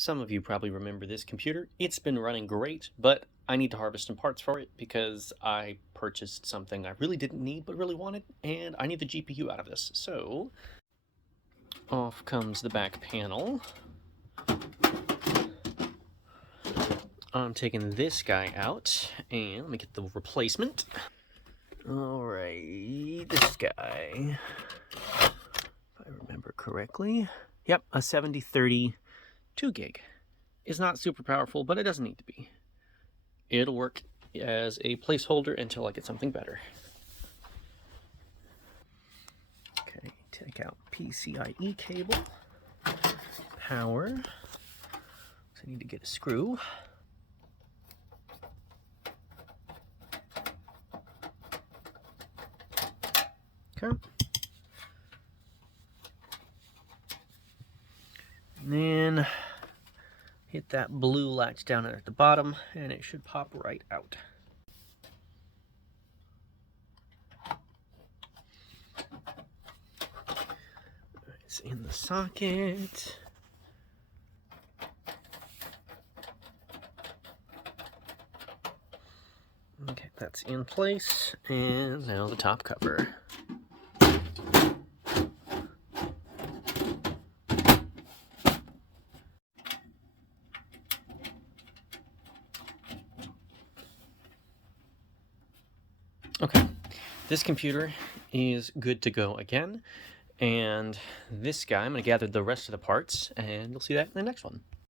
Some of you probably remember this computer. It's been running great, but I need to harvest some parts for it because I purchased something I really didn't need but really wanted, and I need the GPU out of this. So, off comes the back panel. I'm taking this guy out, and let me get the replacement. Alright, this guy, if I remember correctly, yep, a 7030 2 gig. It's not super powerful, but it doesn't need to be. It'll work as a placeholder until I get something better. Okay, take out PCIe cable, power, so I need to get a screw. Okay. And then hit that blue latch down at the bottom, and it should pop right out. It's in the socket. Okay, that's in place, and now the top cover. Okay, this computer is good to go again, and this guy, I'm going to gather the rest of the parts, and you'll see that in the next one.